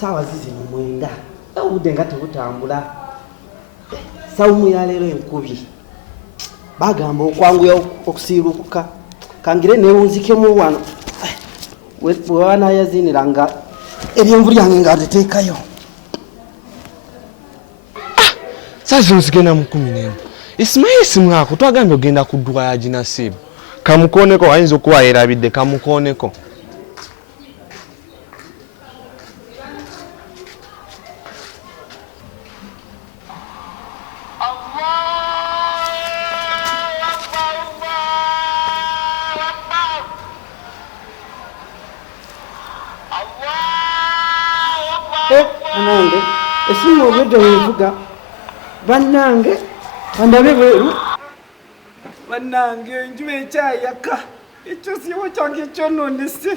sawa zizi mwenda obudde nga tebutambula sawumu ya leero enkubi bagamba okwanguya okusiirukuka kangire neewunzikemu wano bwewanayaziniranga eryenvu lyange nga liteekayo saazi nzigenda mu 11 Ismail simwako twagambye ogenda kudduka ya Jinasibu kamukooneko ayinza okuba yerabidde kamukooneko Anange esimu obwedde wevuga bannange bandabe bweru bannange enjuba ekyayaka ekyo siwo kyange kyononese